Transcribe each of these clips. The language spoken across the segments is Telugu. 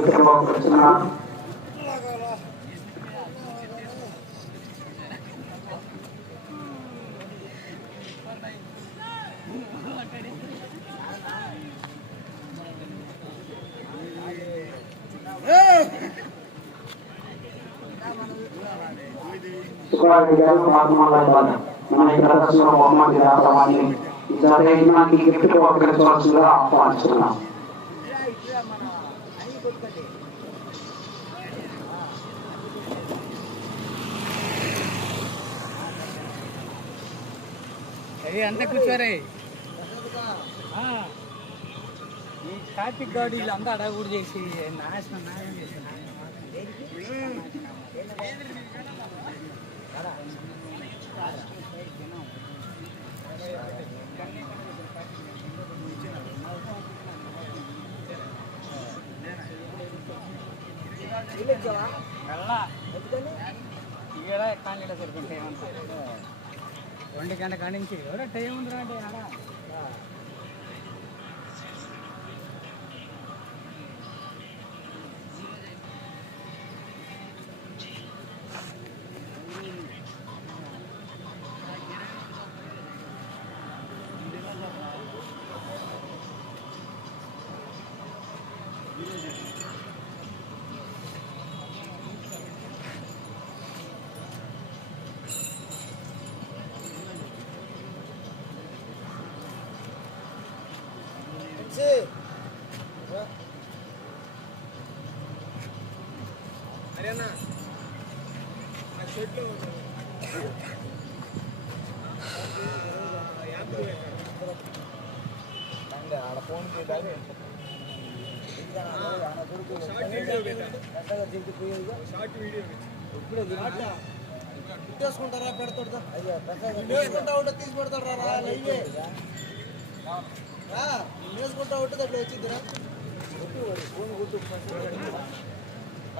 గిఫ్ట్ వచ్చిన సుబ్బారెడ్డి గారు మాత్రమల్ల మన ఈ ప్రదర్శనలో బహుమతి రావడానికి ఈ జత యజమానికి గిఫ్ట్ ఉపకరించవలసిందిగా ఆహ్వానిస్తున్నాం అదే అంతా కూర్చోరే. ఈ కార్తీక్ గౌడ్ వీళ్ళంతా అడగకూడదు చేసి నాశనం నాశనం చేసి వెళ్ళా రెండు గంట కాడించి ఎవరో టైం ఉందిరా అంటే ఆడ తీసుకుంటారా పెడతాడు వేసుకుంటా ఉంటే తీసి పెడతాడు రా లైవే. వేసుకుంటా ఉంటే అట్లా వచ్చిందిరా వాడు పెసగా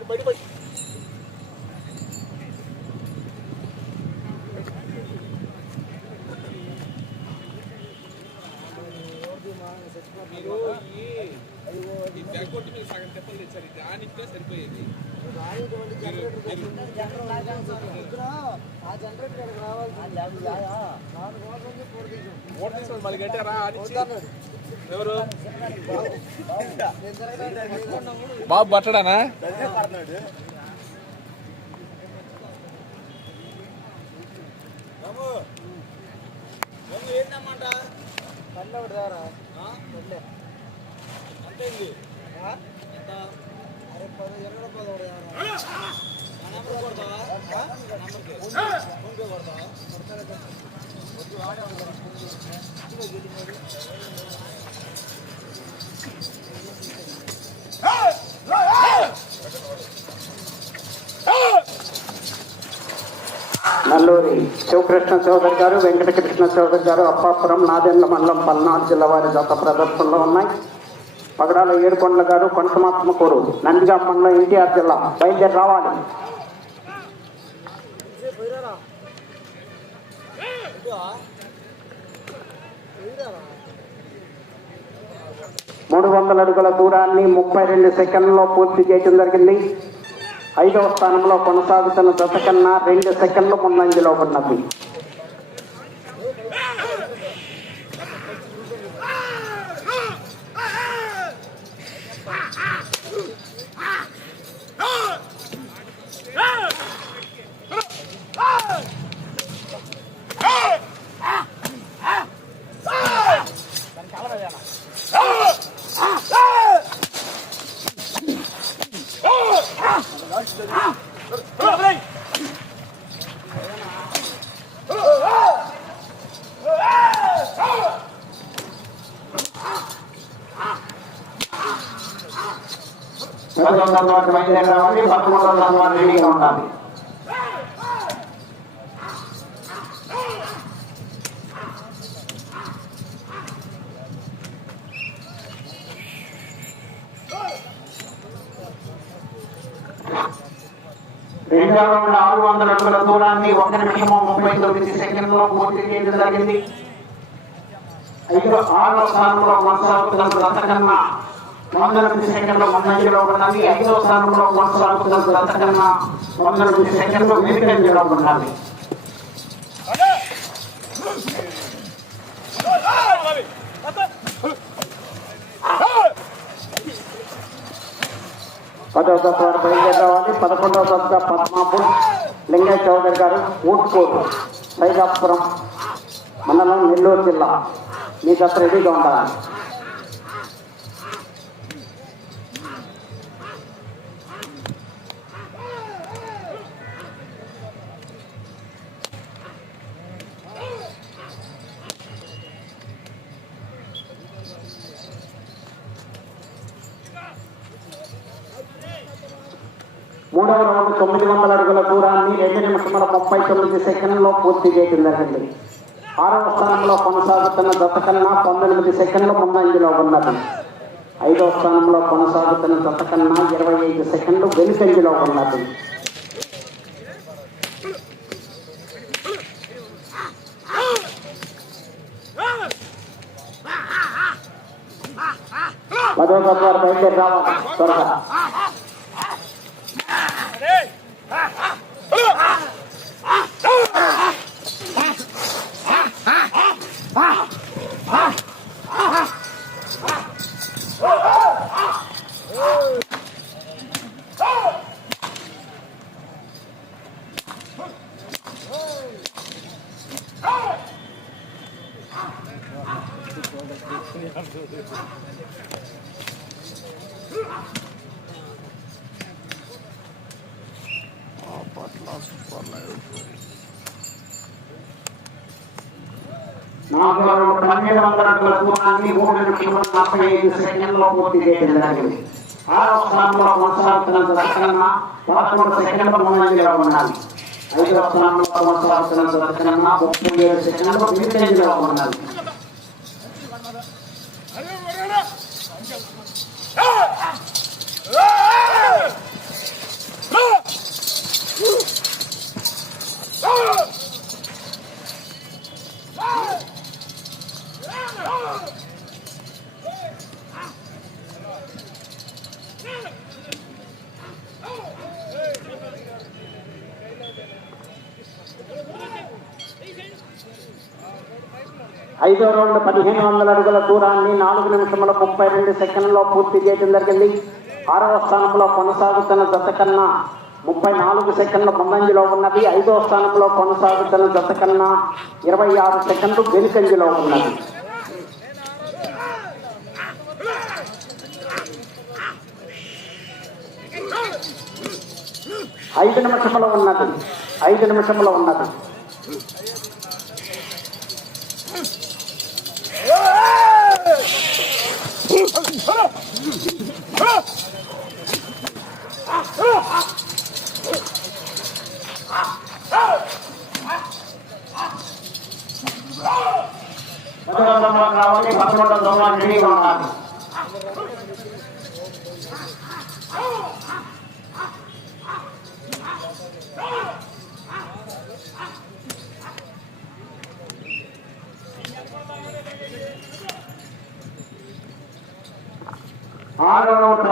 बड़ी बड़ी మీరు ఈ బ్యాక్వర్డ్ మీరు సగం తెప్పలు తెచ్చారు. దానికే సరిపోయేది. ఆ మళ్ళీ గట్టారా ఎవరు? బాబు బట్టడానా? బాబు. పల్లె ఒకటి దారా పల్లె అంటే ఎంత అరే పది ఎక్కడ పది ఒకటి దారా నెంబర్ కొడతావా నెంబర్కి ఫోన్ పే కొడతావా కొడతారా వద్దు ఆడే నల్లూరి శివకృష్ణ చౌదరి గారు వెంకటకృష్ణ చౌదరి గారు అప్పాపురం నాదెండ్ల మండలం పల్నాడు జిల్లా వారి జత ప్రదర్శనలో ఉన్నాయి. పగడాల ఏడుకొండల గారు కొంటమాత్మకూరు నందిగామ మండలం ఎన్టీఆర్ జిల్లా. బయలుదేరి రావాలి. మూడు వందల అడుగుల దూరాన్ని ముప్పై రెండు సెకండ్లలో పూర్తి చేయడం జరిగింది. ఐదవ స్థానంలో కొనసాగుతున్న దశ కన్నా రెండు సెకండ్లు ముందంజలో ఉన్నది Ah! పదకొండవ వాటి బయలుదేరామని పదమూడవ వాటి రెడీగా ఉండాలి రెండవ ఉన్న ఆరు వందల అడుగుల దూరాన్ని ఒక నిమిషము ముప్పై తొమ్మిది సెకండ్లో పూర్తి చేయడం జరిగింది. ఐదో ఆరో స్థానంలో కొనసాగుతున్న దత్తకన్నా వందల సెకండ్ల ముందంజలో ఉన్నది ఐదో స్థానంలో కొనసాగుతున్న దత్తకన్నా వందల సెకండ్లు వెనుకంజలో ఉన్నది పదవ తత్వ వారు బయలుదేరవాలి పదకొండవ తత్వ పద్మాపూర్ లింగయ్య చౌదరి గారు ఊట్కూరు సైదాపురం మండలం నెల్లూరు జిల్లా. మీ దత్త రెడీగా ఉండాలి. తొమ్మిది వందల అడుగుల దూరాన్ని రెండు నిమిషముల ముప్పై తొమ్మిది సెకండ్లో పూర్తి చేయడం జరిగింది. ఆరవ స్థానంలో కొనసాగుతున్న దత్త కన్నా పంతొమ్మిది సెకండ్ల ముందంజలో ఉన్నది. ఐదవ స్థానంలో కొనసాగుతున్న దత్త కన్నా ఇరవై ఐదు సెకండ్లు వెనుకంజలో ఉన్నది. పదవ తత్వాలు బయలుదేరి రావాలి. త్వరగా. నాలుగు పన్నెండు వందల దూరాన్ని మూడు నిమిషముల నలభై ఐదు సెకండ్లో పూర్తి చేయడం జరిగింది ఆరవ స్థానంలో కొనసాగుతున్న దర్శన పదకొండు సెకండ్ల ముందంజలో ఉండాలి ఐదవ స్థానంలో కొనసాగుతున్న దర్శన ముప్పై ఏడు సెకండ్లు మిగతంజలో ఉండాలి ఐదో రౌండ్ పదిహేను వందల అడుగుల దూరాన్ని నాలుగు నిమిషముల ముప్పై రెండు సెకండ్లో పూర్తి చేయడం జరిగింది. ఆరవ స్థానంలో కొనసాగుతున్న జత కన్నా ముప్పై నాలుగు సెకండ్ల ముందంజలో ఉన్నది. ఐదో స్థానంలో కొనసాగుతున్న జత కన్నా ఇరవై ఆరు సెకండ్లు వెనుకంజలో ఉన్నది. ఐదు నిమిషముల ఉన్నది. ఐదు నిమిషముల ఉన్నది. రావాలి పదకొండు దొంగలు రెడీగా ఉండాలి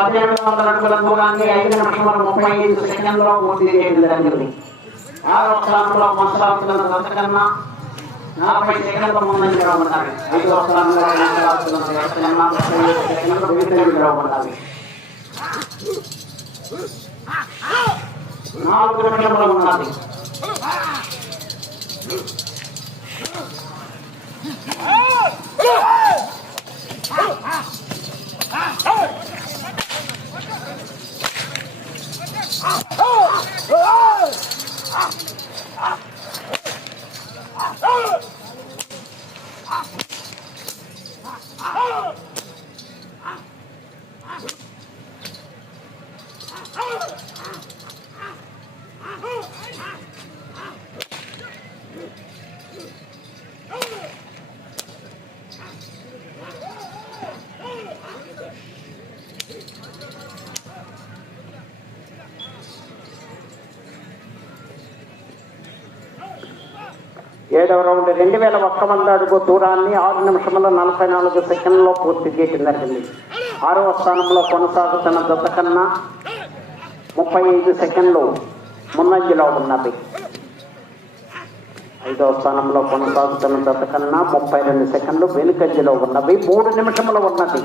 పన్నెండు వందల అడుగుల దూరాన్ని ఐదు నిమిషముల ముప్పై ఐదు సెకండ్లో పూర్తి చేయడం జరిగింది ఆరో స్థానంలో కొనసాగుతున్న అంతకన్నా నలభై సెకండ్ల ముందంజలో ఉండాలి ఐదో స్థానంలో కొనసాగుతున్న ఉండాలి నాలుగు నిమిషంలో ఉన్నది Ah! ఏడవ రౌండ్ రెండు వేల ఒక్క వంద అడుగు దూరాన్ని ఆరు నిమిషముల నలభై నాలుగు సెకండ్లో పూర్తి చేయడం జరిగింది. ఆరవ స్థానంలో కొనసాగుతున్న దశ కన్నా ముప్పై ఐదు సెకండ్లు మున్నంజలో ఉన్నది. ఐదవ స్థానంలో కొనసాగుతున్న దశ కన్నా ముప్పై రెండు సెకండ్లు వెనుకంజలో ఉన్నవి మూడు నిమిషములు ఉన్నది.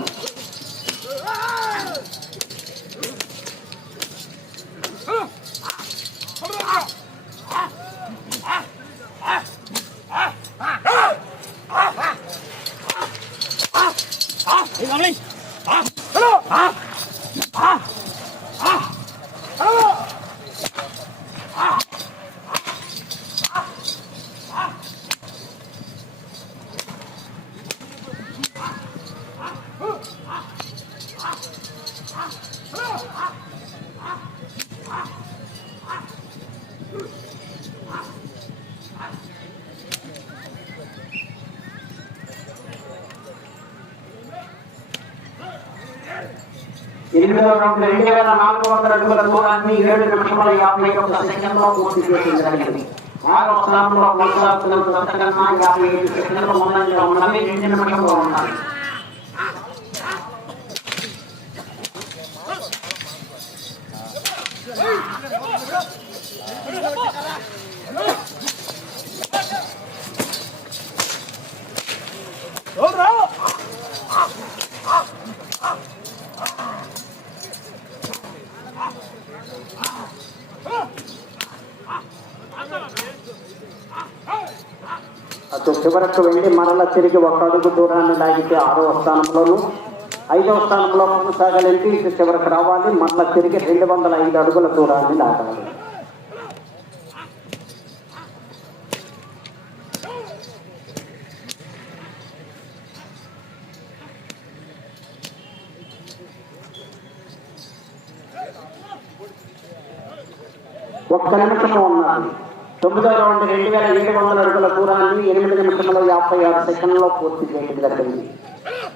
ఎనిమిదవ రౌండ్ రెండు వేల నాలుగు వందల అడుగుల దూరాన్ని ఏడు నిమిషముల యాభై ఒక్క సెకండ్లో పూర్తి చేయడం జరిగింది ఆరవ స్థానంలో కొనసాగుతున్న దశ కన్నా యాభై ఐదు సెకండ్లు ముందంజలో ఉన్నవి రెండు నిమిషంలో ఉన్నాయి చివరకు వెళ్ళి మరల తిరిగి ఒక అడుగు దూరాన్ని లాగితే ఆరవ స్థానంలోను ఐదవ స్థానంలో కొనసాగాలంటే ఇటు చివరకు రావాలి మరల తిరిగి రెండు వందల ఐదు అడుగుల దూరాన్ని లాగాలి. ఒక్క నిమిషం ఉన్నాను తొమ్మిదో రౌండ్ రెండు వేల ఏడు వందల అడుగుల దూరాన్ని ఎనిమిది నిమిషంలో యాభై ఆరు సెకండ్లో పూర్తి చేయడం జరిగింది.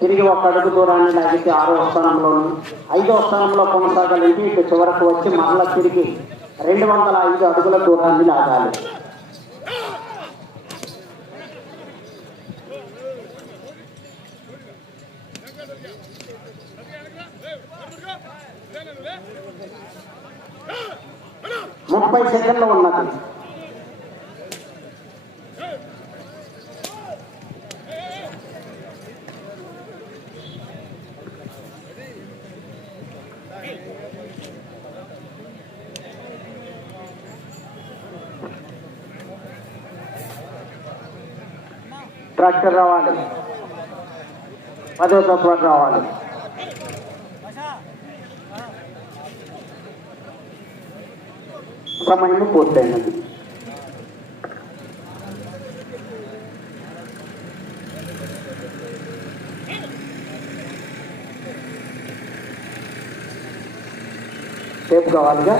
తిరిగి ఒక అడుగు దూరాన్ని లాగితే ఆరో స్థానంలోను ఐదో స్థానంలో కొనసాగాలంటే ఇటు చివరకు వచ్చి మరలా తిరిగి రెండు వందల ఐదు అడుగుల దూరాన్ని లాగాలి. ముప్పై సెకండ్లు ఉన్నది. ట్రాక్టర్ రావాలి పదో తత్వాలు రావాలి సమయం పూర్తయినది సేపు కావాలిగా